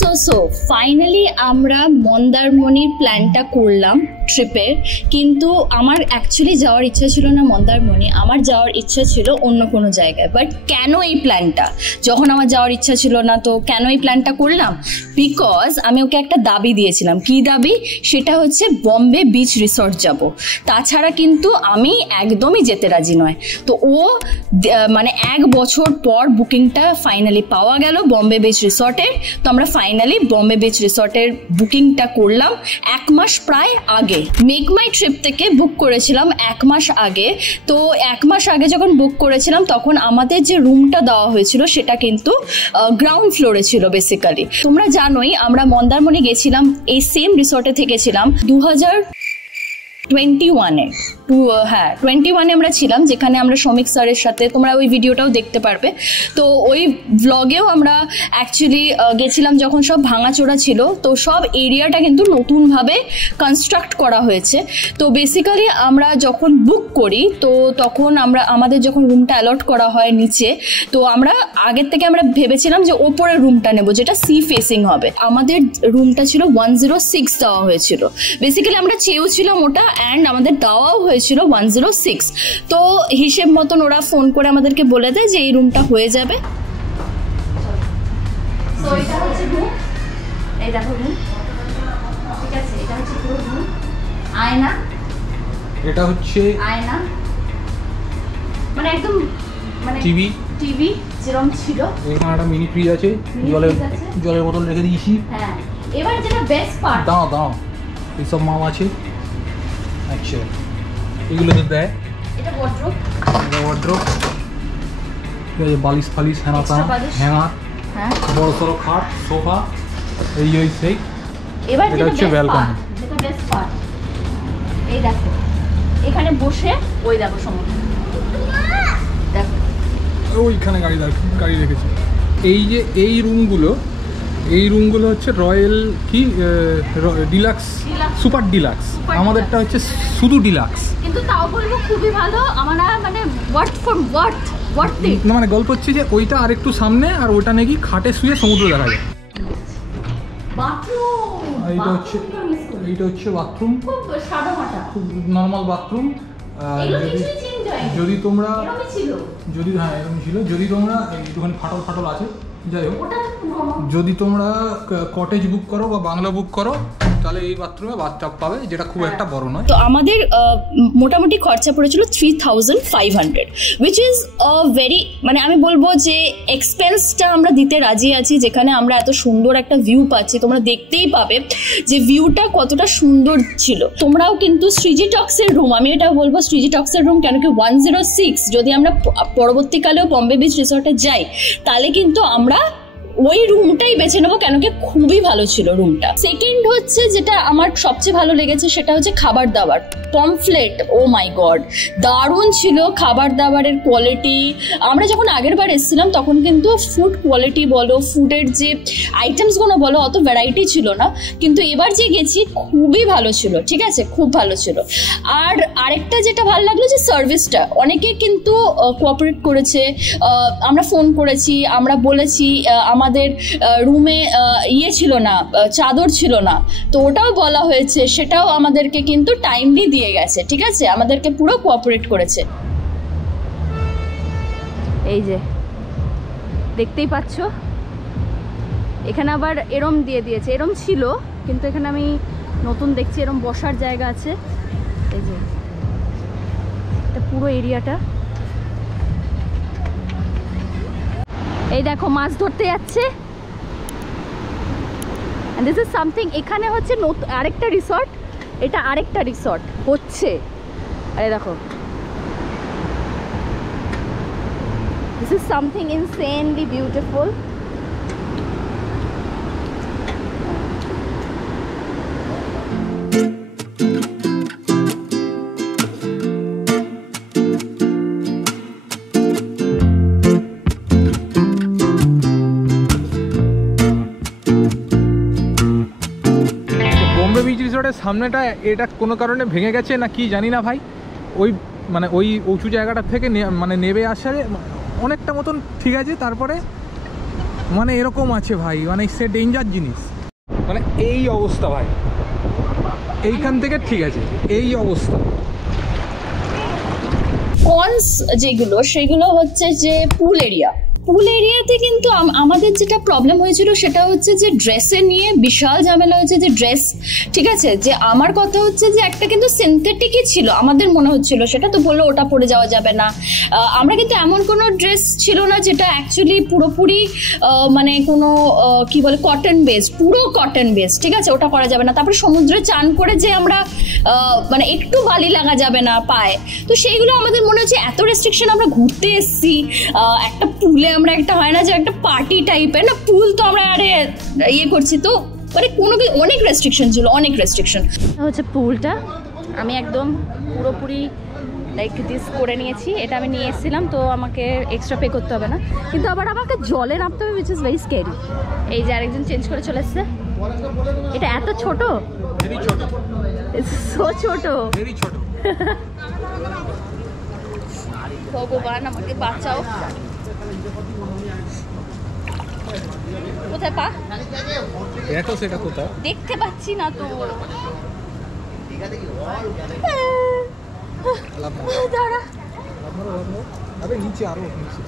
So finally আমরা মন্দারমণির প্ল্যানটা করলাম ট্রিপের, কিন্তু আমার অ্যাকচুয়ালি যাওয়ার ইচ্ছা ছিল না মন্দারমণি, আমার যাওয়ার ইচ্ছা ছিল অন্য কোনো জায়গায়। বাট কেন এই প্ল্যানটা, যখন আমার যাওয়ার ইচ্ছা ছিল না তো কেন এই প্ল্যানটা করলাম? বিকজ আমি ওকে একটা দাবি দিয়েছিলাম। কি দাবি? সেটা হচ্ছে বম্বে বিচ রিসর্ট যাব, তাছাড়া কিন্তু আমি একদমই যেতে রাজি নয়। তো ও মানে 1 বছর পর বুকিংটা ফাইনালি পাওয়া গেল বম্বে বিচ রিসর্টের। তো আমরা ফাইনালি বম্বে বিচ রিসর্টের বুকিংটা করলাম 1 মাস প্রায় আগে। মেক মাই ট্রিপ থেকে বুক করেছিলাম 1 মাস আগে। তো 1 মাস আগে যখন বুক করেছিলাম তখন আমাদের যে রুমটা দেওয়া হয়েছিল সেটা কিন্তু গ্রাউন্ড ফ্লোরে ছিল বেসিক্যালি। তোমরা জানোই আমরা মন্দারমণি গেছিলাম, এই সেম রিসর্টে থেকেছিলাম 2021-এ। হ্যাঁ 21-এ আমরা ছিলাম, যেখানে আমরা শ্রমিক স্যারের সাথে, তোমরা ওই ভিডিওটাও দেখতে পারবে। তো ওই ব্লগেও আমরা অ্যাকচুয়ালি গেছিলাম যখন সব ভাঙাচোরা ছিল। তো সব এরিয়াটা কিন্তু নতুনভাবে কনস্ট্রাক্ট করা হয়েছে। তো বেসিক্যালি আমরা যখন বুক করি তো তখন আমাদের যখন রুমটা অ্যালট করা হয় নিচে, তো আমরা আগের থেকে আমরা ভেবেছিলাম যে ওপরের রুমটা নেব যেটা সি ফেসিং হবে। আমাদের রুমটা ছিল 106 দেওয়া হয়েছিল। বেসিক্যালি আমরা চেয়েছিলাম ওটা, অ্যান্ড আমাদের দেওয়াও হয়েছিল 106। তো হিসেব মতন ওরা ফোন করে আমাদেরকে বলে দেয় যে এই রুমটা হয়ে যাবে। তো এটা হচ্ছে রুম, এই দেখো রুম, ঠিক আছে? এটা হচ্ছে পুরো রুম। আয়না, এটা হচ্ছে আয়না, মানে একদম মানে টিভি যেরকম ছিল। এখানে একটা মিনি ফ্রিজ আছে, জলের বোতল রেখে দিয়েছি। হ্যাঁ, এবার যেটা বেস্ট পার্ট, দাও এইসব মাল আছে। আচ্ছা, এগুলো তো দেয়। এটা ওয়ার্ড্রোব, ঠিক আছে। বালিশ ফালিশ, হ্যাঙ্গার, হ্যাঁ, বড় সড়ো খাট, সোফা, এই সেই। এবার এটা হচ্ছে ব্যালকনি, যেটা বেস্ট পার্ট। এই দেখো এখানে বসে ওই দেখো সমুদ্র, দেখো ওইখানে গাড়ি রেখেছে। এই যে এই রুমগুলো হচ্ছে রয়্যাল কি ডিলাক্স, সুপার ডিলাক্স। আমাদেরটা হচ্ছে শুধু ডিলাক্স, কিন্তু তাও বলবো খুবই ভালো। আমরা মানে মানে গল্প হচ্ছে যে ওইটা আর একটু সামনে, আর ওইটা নাকি খাটে শুয়ে সমুদ্র দেখা যায়। এইটা হচ্ছে বাথরুম, খুব নর্মাল বাথরুম। যদি তোমরা এরকম ছিল, যদি তোমরা একটুখানি ফাটল আছে, যাই হোক, যদি তোমরা কটেজ বুক করো বা বাংলা বুক করো তাহলে এই বাথরুমে বাথটাব পাবে, যেটা খুব একটা বড় নয়। তো আমাদের মোটামুটি খরচা পড়েছিল 3500, উইচ ইজ ভেরি, মানে আমি বলবো যে এক্সপেন্সটা আমরা দিতে রাজি আছি, যেখানে আমরা এত সুন্দর একটা ভিউ পাচ্ছি। তোমরা দেখতেই পাবে যে ভিউটা কতটা সুন্দর ছিল। তোমরাও কিন্তু শ্রীজি টক্সের রুম, আমি এটা বলবো শ্রীজি টক্সের রুম, কেন কি 106 যদি আমরা পরবর্তীকালেও বম্বে বিচ রিসর্টে যাই তাহলে কিন্তু আমরা ওই রুমটাই বেছে নেবো, কেন কি খুবই ভালো ছিল রুমটা। সেকেন্ড হচ্ছে যেটা আমার সবচেয়ে ভালো লেগেছে সেটা হচ্ছে খাবার দাবার। পমফ্লেট, ও মাই গড, দারুণ ছিল খাবার দাবারের কোয়ালিটি। আমরা যখন আগের বার এসেছিলাম তখন কিন্তু ফুড কোয়ালিটি বলো, ফুডের যে আইটেমসগুলো বলো, অত ভ্যারাইটি ছিল না, কিন্তু এবার যে গেছি খুবই ভালো ছিল, ঠিক আছে, খুব ভালো ছিল। আর আরেকটা যেটা ভালো লাগলো যে সার্ভিসটা, অনেকে কিন্তু কোঅপারেট করেছে। আমরা ফোন করেছি, আমরা বলেছি আমাদের রুমে ছিল না, চাদর ছিল না, তো ওটাও বলা হয়েছে, সেটাও আমাদেরকে কিন্তু টাইমলি দিয়ে গেছে, ঠিক আছে, আমাদেরকে পুরো কোঅপারেট করেছে। এই যে দেখতেই পাচ্ছ, এখানে আবার এরম দিয়ে দিয়েছে, এরম ছিল কিন্তু এখানে আমি নতুন দেখছি এরম বসার জায়গা আছে। এই যে এটা পুরো এরিয়াটা, এই দেখো মাছ ধরতে যাচ্ছে। and this is something, এখানে হচ্ছে আরেকটা রিসর্ট, এটা আরেকটা রিসর্ট হচ্ছে, আরে দেখো, this is something insanely beautiful. সামনেটা এটা কোনো কারণে ভেঙে গেছে না কি জানি না ভাই, ওই মানে ওই উঁচু জায়গাটা থেকে মানে নেবে আসারে অনেকটা মতন ঠিক আছে, তারপরে মানে এরকম আছে ভাই, মানে সে ডেঞ্জার জিনিস, মানে এই অবস্থা ভাই, এইখান থেকে ঠিক আছে এই অবস্থা। কনস যেগুলো সেগুলো হচ্ছে যে পুল এরিয়াতে কিন্তু আমাদের যেটা প্রবলেম হয়েছিল সেটা হচ্ছে যে ড্রেসে নিয়ে বিশাল ঝামেলা হয়েছে। যে ড্রেস ঠিক আছে, যে আমার কথা হচ্ছে যে একটা কিন্তু সিনথেটিকই ছিল আমাদের মনে হচ্ছিল, সেটা তো বললো ওটা পরে যাওয়া যাবে না। আমরা কিন্তু এমন কোনো ড্রেস ছিল না যেটা অ্যাকচুয়ালি পুরোপুরি মানে কোনো কি বলে কটন বেসড, পুরো কটন বেসড, ঠিক আছে, ওটা করা যাবে না। তারপরে সমুদ্রে চান করে যে আমরা মানে একটু বালি লাগা যাবে না পায়ে, তো সেইগুলো আমাদের মনে হচ্ছে এত রেস্ট্রিকশন। আমরা ঘুরতে এসছি একটা পুলে, আমরা একটা হয় না যে একটা পার্টি টাইপের না পুল, তো আমরা আরে ইয়ে করছি, তো মানে কোনো অনেক রেস্ট্রিকশন ছিল, অনেক রেস্ট্রিকশন হচ্ছে পুলটা। আমি একদম পুরোপুরি লাইক দিস করে নিয়েছি, এটা আমি নিয়ে এসেছিলাম, তো আমাকে এক্সট্রা পে করতে হবে না, কিন্তু আবার আমাকে জলে নামতে হবে, উইচ ইজ ভেরি স্ক্যারি। এই যে আরেকজন চেঞ্জ করে চলে এসছে। এটা এত ছোট, সো ছোট, ভগবান আমাকে বাঁচাও। কোথায় পা দেখো, সেটা কোথায় দেখতে পাচ্ছি না তো, দাঁড়া, আরে নিচে আরো নিচে।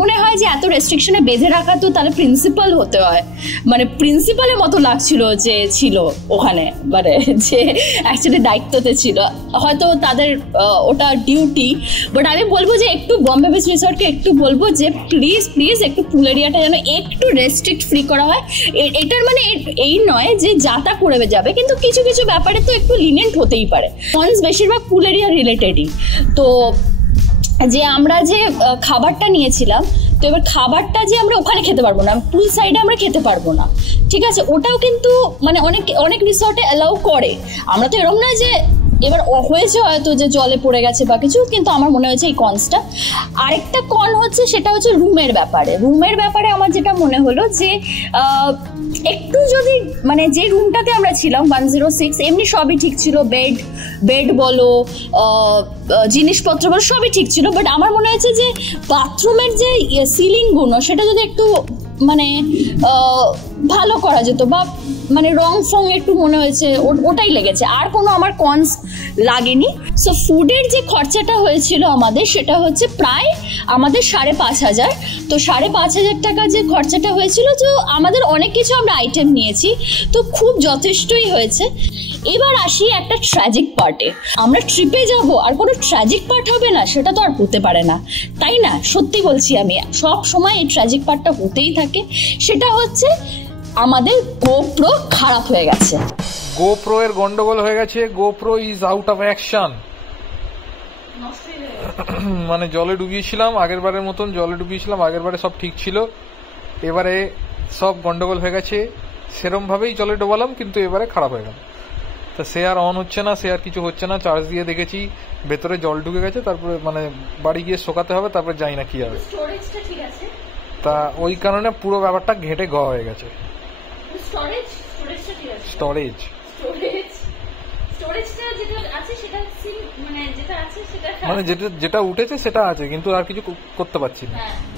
মনে হয় যে এত রেস্ট্রিকশনে বেঁধে রাখা তো তাহলে প্রিন্সিপাল হতে হয়, মানে প্রিন্সিপালের মতো লাগছিল যে ছিল ওখানে, মানে যে অ্যাকচুয়ালি দায়িত্বতে ছিল, হয়তো তাদের ওটা ডিউটি। বাট আমি বলবো যে একটু বম্বে বিচ রিসর্টকে একটু বলবো যে প্লিজ একটু পুল এরিয়াটা যেন একটু রেস্ট্রিক্ট ফ্রি করা হয়। এটার মানে এই নয় যে যাতা করে যাবে, কিন্তু কিছু কিছু ব্যাপারে তো একটু লিনেন্ট হতেই পারে। কনস বেশিরভাগ পুল এরিয়া রিলেটেডই। তো যে আমরা যে খাবারটা নিয়েছিলাম, তো এবার খাবারটা যে আমরা ওখানে খেতে পারবো না, পুল সাইডে আমরা খেতে পারবো না, ঠিক আছে, ওটাও কিন্তু মানে অনেক রিসর্টে অ্যালাউ করে। আমরা তো এরকম নয় যে এবার হয়েছে হয়তো যে জলে পড়ে গেছে বা কিছু, কিন্তু আমার মনে হয়েছে এই কনসটা। আরেকটা কন হচ্ছে সেটা হচ্ছে রুমের ব্যাপারে আমার যেটা মনে হলো যে একটু যদি মানে যে রুমটাতে আমরা ছিলাম 106, এমনি সবই ঠিক ছিল, বেড বলো জিনিসপত্র বলো সবই ঠিক ছিল, বাট আমার মনে হয়েছে যে বাথরুমের যে সিলিংগুলো সেটা যদি একটু মানে ভালো করা যেত, বা মানে রং ফং একটু মনে হয়েছে, ওটাই লেগেছে, আর কোনো আমার কনস লাগেনি। সো ফুডের যে খরচাটা হয়েছিল আমাদের সেটা হচ্ছে প্রায় আমাদের 5,500। তো 5,500 টাকা যে খরচাটা হয়েছিল, তো আমাদের অনেক কিছু আমরা আইটেম নিয়েছি, তো খুব যথেষ্টই হয়েছে। এবার আসি একটা ট্র্যাজিক পার্টে। আমরা ট্রিপে যাব আর কোনো ট্র্যাজিক পার্ট হবে না, সেটা তো আর হতে পারে না, তাই না? সত্যি বলছি, আমি সব সময় এই ট্র্যাজিক পার্টটা হতেই থাকে। সেটা হচ্ছে আমাদের গোপ্রো খারাপ হয়ে গেছে, গোপ্রো এর গন্ডগোল হয়ে গেছে। GoPro is out of action, মানে জলে ডুবিয়েছিলাম আগের বারের মতন, আগের বারে সব ঠিক ছিল, এবারে সব গন্ডগোল হয়ে গেছে। সেরম ভাবেই জলে ডোবালাম, কিন্তু এবারে খারাপ হয়ে গেল। তা সে আর অন হচ্ছে না, সে আর কিছু হচ্ছে না। চার্জ দিয়ে দেখেছি ভেতরে জল ঢুকে গেছে, তারপরে মানে বাড়ি গিয়ে শোকাতে হবে, তারপরে যাই না কি হবে। তা ওই কারণে পুরো ব্যাপারটা ঘেঁটে গ হয়ে গেছে। স্টোরেজ মানে যেটা উঠেছে সেটা আছে, কিন্তু আর কিছু করতে পারছি না।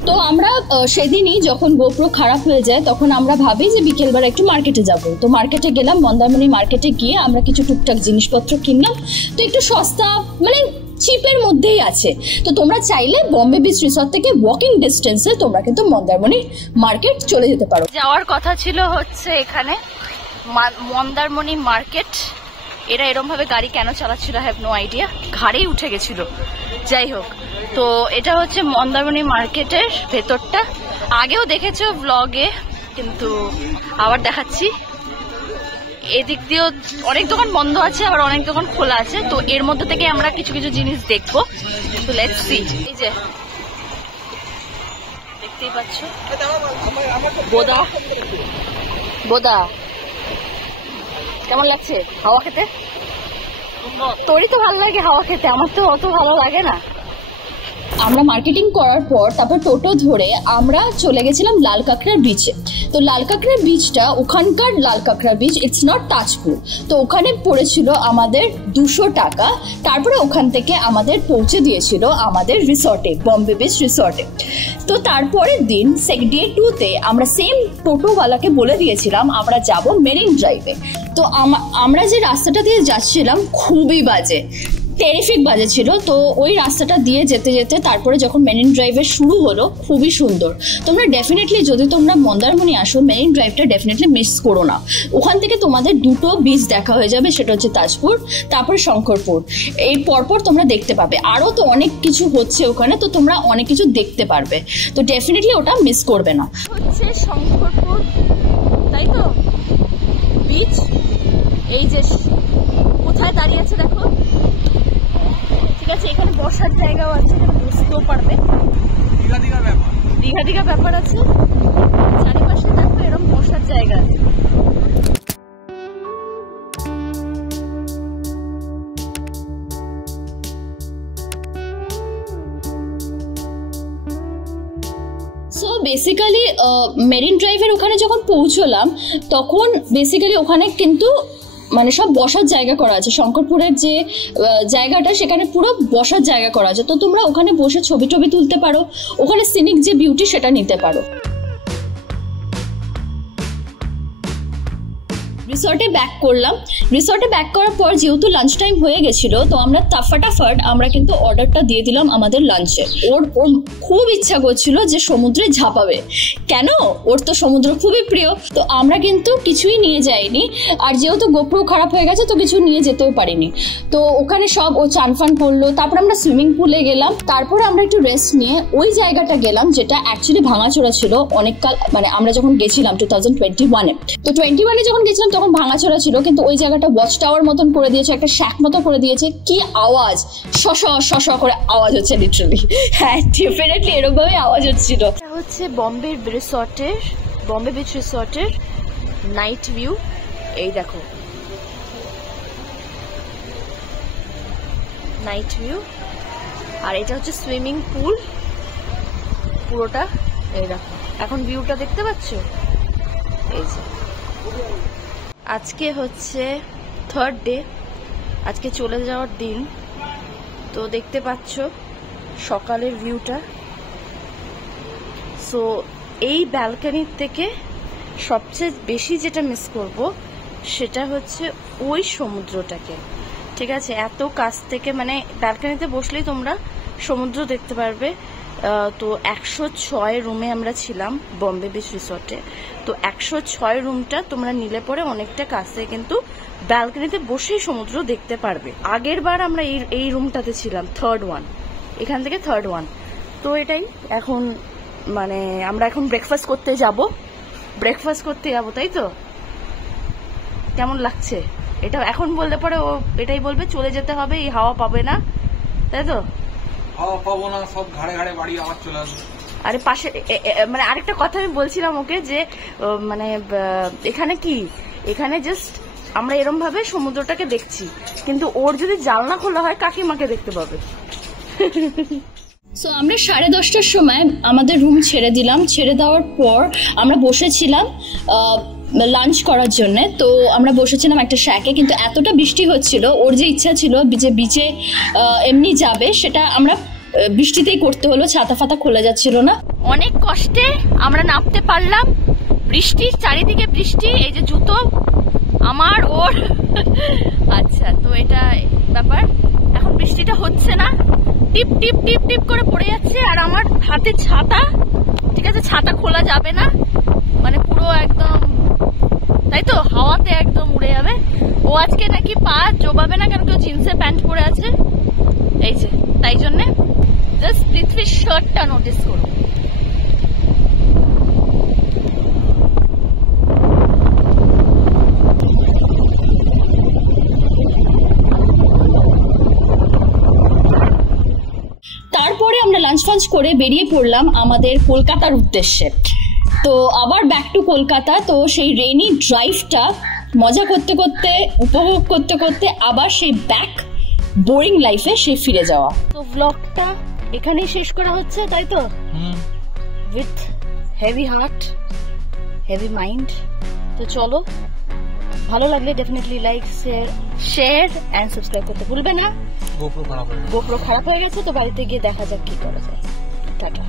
তো আমরা সেদিনই যখন গোপ্রো খারাপ হয়ে যায়, তখন আমরা ভাবি যে বিকেলবেলা একটু মার্কেটে যাব। তো মার্কেটে গেলাম, মন্দারমণি মার্কেটে গিয়ে আমরা কিছু টুকটাক জিনিসপত্র কিনলাম। তো একটু সস্তা মানে চিপের মধ্যেই আছে। তো তোমরা চাইলে বম্বে বিচ রিসর্ট থেকে ওয়াকিং ডিস্টেন্সে তোমরা কিন্তু মন্দারমণি মার্কেট চলে যেতে পারো। যাওয়ার কথা ছিল হচ্ছে এখানে মন্দারমণি মার্কেট। এরা এরম ভাবে গাড়ি কেন চালাচ্ছিল আই হ্যাভ নো আইডিয়া, ঘাড়েই উঠে গেছিল। যাই হোক, তো এটা হচ্ছে মন্দারমণি মার্কেটের ভেতরটা। আগেও দেখেছো ব্লগে, কিন্তু আবার দেখাচ্ছি। এদিক দিয়েও অনেক দোকান বন্ধ আছে, আবার অনেক দোকান খোলা আছে। তো এর মধ্যে থেকে আমরা কিছু কিছু জিনিস দেখবো। তো লেটস সি। এই যে দেখতেই পাচ্ছ বোদা কেমন লাগছে হাওয়া খেতে? তোরই তো ভালো লাগে হাওয়া খেতে, আমার তো অত ভালো লাগে না। আমরা মার্কেটিং করার পর তারপর টোটো ধরে আমরা চলে গেছিলাম লাল কাঁকড়ার বিচে। তো লাল কাঁকড়ার বিচটা ওখানকার লাল কাঁকড়ার বিচ, ইটস নট তাজপুর। তো ওখানে পড়েছিল আমাদের 200 টাকা। তারপরে ওখান থেকে আমাদের পৌঁছে দিয়েছিল আমাদের রিসর্টে, বম্বে বিচ রিসর্টে। তো তারপরের দিন ডে 2-তে আমরা সেম টোটোওয়ালাকে বলে দিয়েছিলাম আমরা যাব মেরিন ড্রাইভে। তো আমরা যে রাস্তাটা দিয়ে যাচ্ছিলাম খুবই বাজে, টেরিফিক বাজে ছিল। তো ওই রাস্তাটা দিয়ে যেতে যেতে তারপরে যখন মেরিন ড্রাইভের শুরু হলো, খুবই সুন্দর। তোমরা ডেফিনেটলি যদি তোমরা মন্দারমণি আসো, মেরিন ড্রাইভটা ডেফিনেটলি মিস করো না। ওখান থেকে তোমাদের 2টো বিচ দেখা হয়ে যাবে, সেটা হচ্ছে তাজপুর, তারপরে শঙ্করপুর। এই পরপর তোমরা দেখতে পাবে। আরও তো অনেক কিছু হচ্ছে ওখানে, তো তোমরা অনেক কিছু দেখতে পারবে। তো ডেফিনেটলি ওটা মিস করবে না। হচ্ছে শঙ্করপুর, তাই তো বিচ। এই যে কোথায় দাঁড়িয়ে আছে দেখো, ঠিক আছে, এখানে বসার জায়গাও আছে, বসতেও পারবে। দীঘা দীঘা ব্যাপার আছে, চারিপাশে দেখো এরকম বসার জায়গা আছে। সো বেসিক্যালি মেরিন ড্রাইভের ওখানে যখন পৌঁছলাম তখন বেসিক্যালি ওখানে কিন্তু মানে সব বসার জায়গা করা আছে। শঙ্করপুরের যে জায়গাটা সেখানে পুরো বসার জায়গা করা আছে। তো তোমরা ওখানে বসে ছবি টবি তুলতে পারো, ওখানে সিনিক যে বিউটি সেটা নিতে পারো। রিসর্টে ব্যাক করলাম। রিসর্টে ব্যাক করার পর যেহেতু লাঞ্চ টাইম হয়ে গেছিল, তো আমরা ফাটাফাট আমরা কিন্তু অর্ডারটা দিয়ে দিলাম আমাদের লাঞ্চে। ওর খুব ইচ্ছা করছিল যে সমুদ্রে ঝাঁপাবে, কেন, ওর তো সমুদ্র খুবই প্রিয়। তো আমরা কিন্তু কিছুই নিয়ে যাইনি, আর যেহেতু গোপ্রো খারাপ হয়ে গেছে তো কিছু নিয়ে যেতেও পারিনি। তো ওখানে সব ও চানফান করলো, তারপর আমরা সুইমিং পুলে গেলাম, তারপরে আমরা একটু রেস্ট নিয়ে ওই জায়গাটা গেলাম যেটা অ্যাকচুয়ালি ভাঙাচোরা ছিল অনেককাল, মানে আমরা যখন গেছিলাম 2021-এ। তো 21-এ যখন গেছিলাম তখন ভাঙাচোরা ছিল, কিন্তু ওই জায়গাটা ওয়াচ টাওয়ার মতন করে দিয়েছে, একটা শ্যাক মতো করে দিয়েছে। কি আওয়াজ, শশ করে আওয়াজ হচ্ছে লিটারালি। হ্যাঁ, ডেফিনেটলি এরকম ভাবে আওয়াজ হচ্ছিল। এটা হচ্ছে বম্বে বিচ রিসর্টের নাইট ভিউ। এই দেখো নাইট ভিউ, আর এটা হচ্ছে সুইমিং পুল পুরোটা। এই দেখো এখন ভিউটা দেখতে পাচ্ছ। এই যে আজকে হচ্ছে 3rd ডে, আজকে চলে যাওয়ার দিন। তো দেখতে পাচ্ছ সকালের ভিউটা। সো এই ব্যালকনির থেকে সবচেয়ে বেশি যেটা মিস করব সেটা হচ্ছে ওই সমুদ্রটাকে। ঠিক আছে, এত কাছ থেকে, মানে ব্যালকনিতে বসলেই তোমরা সমুদ্র দেখতে পারবে। তো 106 রুমে আমরা ছিলাম বম্বে বিচ রিসর্টে। তো 106 রুমটা তোমরা নিলে পরে অনেকটা কাছে, কিন্তু ব্যালকনিতে বসেই সমুদ্র দেখতে পারবে। আগের বার আমরা এই রুমটাতে ছিলাম, 3rd ওয়ান, এখান থেকে 3rd ওয়ান। তো এটাই এখন, মানে আমরা এখন ব্রেকফাস্ট করতে যাব, তাই তো? কেমন লাগছে এটা এখন বলতে পারে, ও এটাই বলবে চলে যেতে হবে, এই হাওয়া পাবে না, তাই তো? হাওয়া পাবো না, সব ঘাড়ে ঘাড়ে বাড়ি আওয়াজ চলে আসবে। আরে পাশে মানে আরেকটা কথা আমি বলছিলাম ওকে যে মানে এখানে কি, এখানে জাস্ট আমরা এরম ভাবে সমুদ্রটাকে দেখছি, কিন্তু ওর যদি জানলা খোলা হয় কাকিমাকে দেখতে পাবে। সো আমরা 10:30টার সময় আমাদের রুম ছেড়ে দিলাম। ছেড়ে দেওয়ার পর আমরা বসেছিলাম লাঞ্চ করার জন্য। তো আমরা বসেছিলাম একটা শ্যাকে, কিন্তু এতটা বৃষ্টি হচ্ছিল, ওর যে ইচ্ছা ছিল যে বিচে এমনি যাবে সেটা আমরা বৃষ্টিতেই করতে হলো, ছাতা ফাতা খোলা যাচ্ছিল না। অনেক কষ্টে আমরা নামতে পারলাম, বৃষ্টির চারিদিকে বৃষ্টি, এই যে জুতো আমার ওর। আচ্ছা, তো এটা ব্যাপার। এখন বৃষ্টিটা হচ্ছে না, টিপ টিপ টিপ টিপ করে পড়ে যাচ্ছে, আর আমার হাতে ছাতা, ঠিক আছে, ছাতা খোলা যাবে না, মানে পুরো একদম, তাই তো, হাওয়াতে একদম উড়ে যাবে। ও আজকে নাকি পা জোবাবে না, কারণ কেউ জিন্সের প্যান্ট পরে আছে, এই যে, তাই জন্যে জাস্ট পৃথ্বীর শার্টটা নোটিস করো। তারপরে আমরা লাঞ্চ ফাঞ্চ করে বেরিয়ে পড়লাম আমাদের কলকাতার উদ্দেশ্যে। তো আবার ব্যাক টু কলকাতা। তো সেই রেনি ড্রাইভটা মজা করতে করতে, উপভোগ করতে করতে আবার সেই ব্যাক বোরিং লাইফে সেই ফিরে যাওয়া। তো ব্লগটা এখানেই শেষ করা হচ্ছে, তাই তো? With heavy heart, heavy mind. তো চলো, ভালো লাগলে definitely like, share and subscribe করতে ভুলবে না। গোপ্রো খারাপ হয়ে গেছে, তো বাড়িতে গিয়ে দেখা যাক কি করা যায়। টাটা।